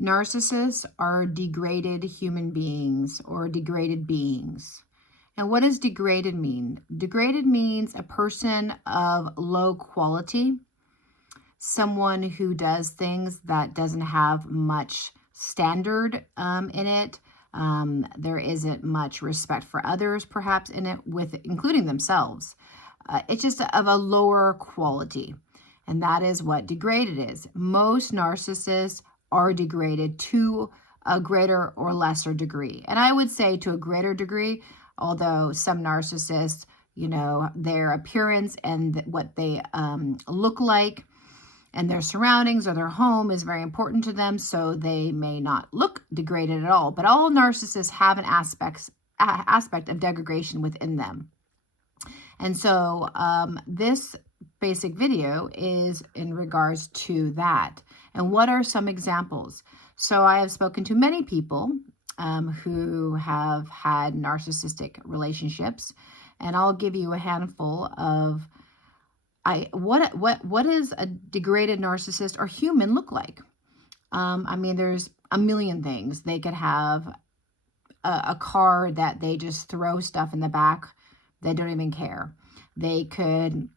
Narcissists are degraded human beings or degraded beings. And what does degraded mean? Degraded means a person of low quality, someone who does things that doesn't have much standard in it. There isn't much respect for others, perhaps, in it, with including themselves. It's just of a lower quality. And that is what degraded is. Most narcissists are degraded to a greater or lesser degree. And I would say to a greater degree, although some narcissists, their appearance and what they look like and their surroundings or their home is very important to them, so they may not look degraded at all. But all narcissists have an aspect of degradation within them. And so this basic video is in regards to that. And what are some examples? So I have spoken to many people who have had narcissistic relationships, and I'll give you a handful of what does a degraded narcissist or human look like? There's a million things. They could have a car that they just throw stuff in the back. They don't even care. They could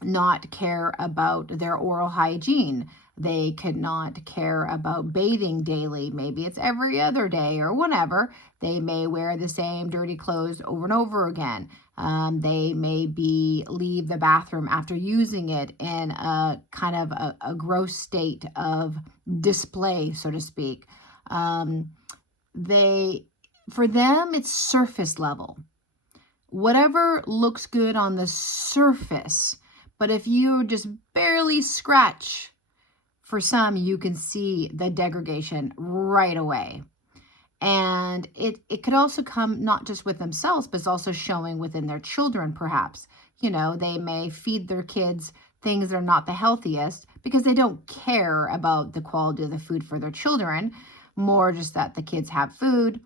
not care about their oral hygiene. They could not care about bathing daily. Maybe it's every other day or whatever. They may wear the same dirty clothes over and over again. They may leave the bathroom after using it in a kind of a gross state of display, so to speak. For them, it's surface level. Whatever looks good on the surface, but if you just barely scratch, for some, you can see the degradation right away. And it could also come not just with themselves, but it's also showing within their children, perhaps. They may feed their kids things that are not the healthiest because they don't care about the quality of the food for their children, more just that the kids have food.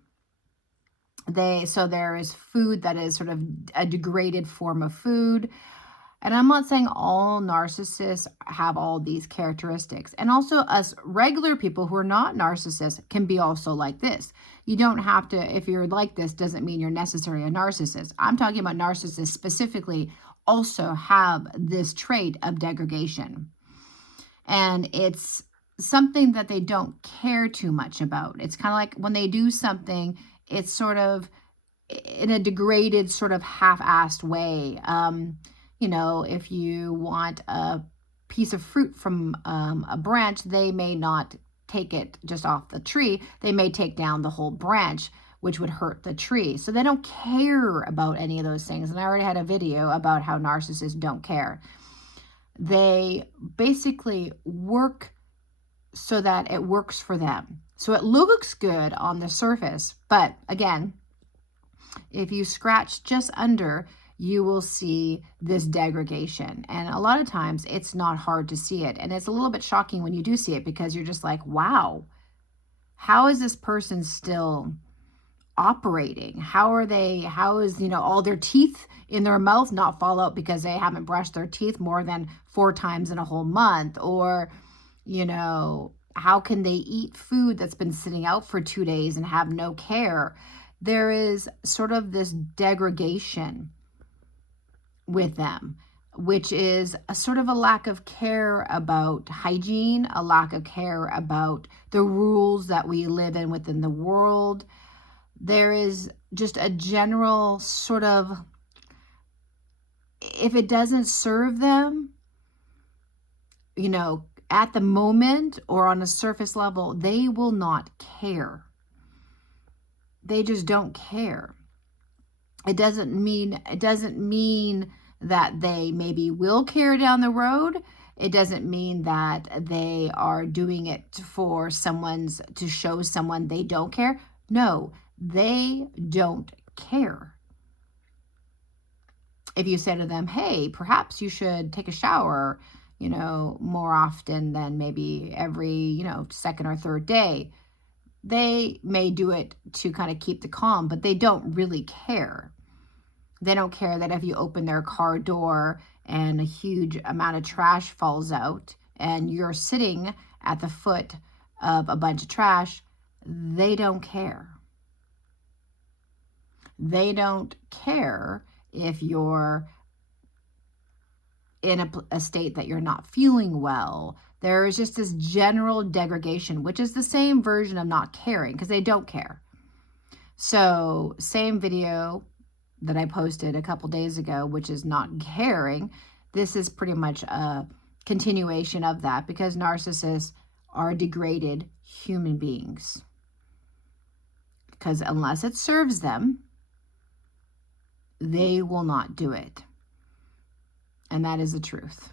So there is food that is sort of a degraded form of food. And I'm not saying all narcissists have all these characteristics. And also us regular people who are not narcissists can be also like this. You don't have to, if you're like this, doesn't mean you're necessarily a narcissist. I'm talking about narcissists specifically also have this trait of degradation. And it's something that they don't care too much about. It's kind of like when they do something, it's sort of in a degraded, sort of half-assed way. If you want a piece of fruit from a branch, they may not take it just off the tree. They may take down the whole branch, which would hurt the tree. So they don't care about any of those things. And I already had a video about how narcissists don't care. They basically work so that it works for them. So it looks good on the surface. But again, if you scratch just under, you will see this degradation. And a lot of times it's not hard to see it. And it's a little bit shocking when you do see it because you're just like, wow, how is this person still operating? How is, all their teeth in their mouth not fall out because they haven't brushed their teeth more than 4 times in a whole month? Or, how can they eat food that's been sitting out for 2 days and have no care? There is sort of this degradation with them, which is a sort of a lack of care about hygiene, a lack of care about the rules that we live in within the world. There is just a general sort of, if it doesn't serve them, at the moment or on a surface level, they will not care. They just don't care. It doesn't mean that they maybe will care down the road. It doesn't mean that they are doing it to show someone they don't care. No, they don't care. If you say to them, hey, perhaps you should take a shower, more often than maybe every, second or third day, they may do it to kind of keep the calm, but they don't really care. They don't care that if you open their car door and a huge amount of trash falls out and you're sitting at the foot of a bunch of trash, they don't care. They don't care if you're in a state that you're not feeling well. There is just this general degradation, which is the same version of not caring, because they don't care. So same video that I posted a couple days ago, which is not caring. This is pretty much a continuation of that, because narcissists are degraded human beings. Because unless it serves them, they will not do it. And that is the truth.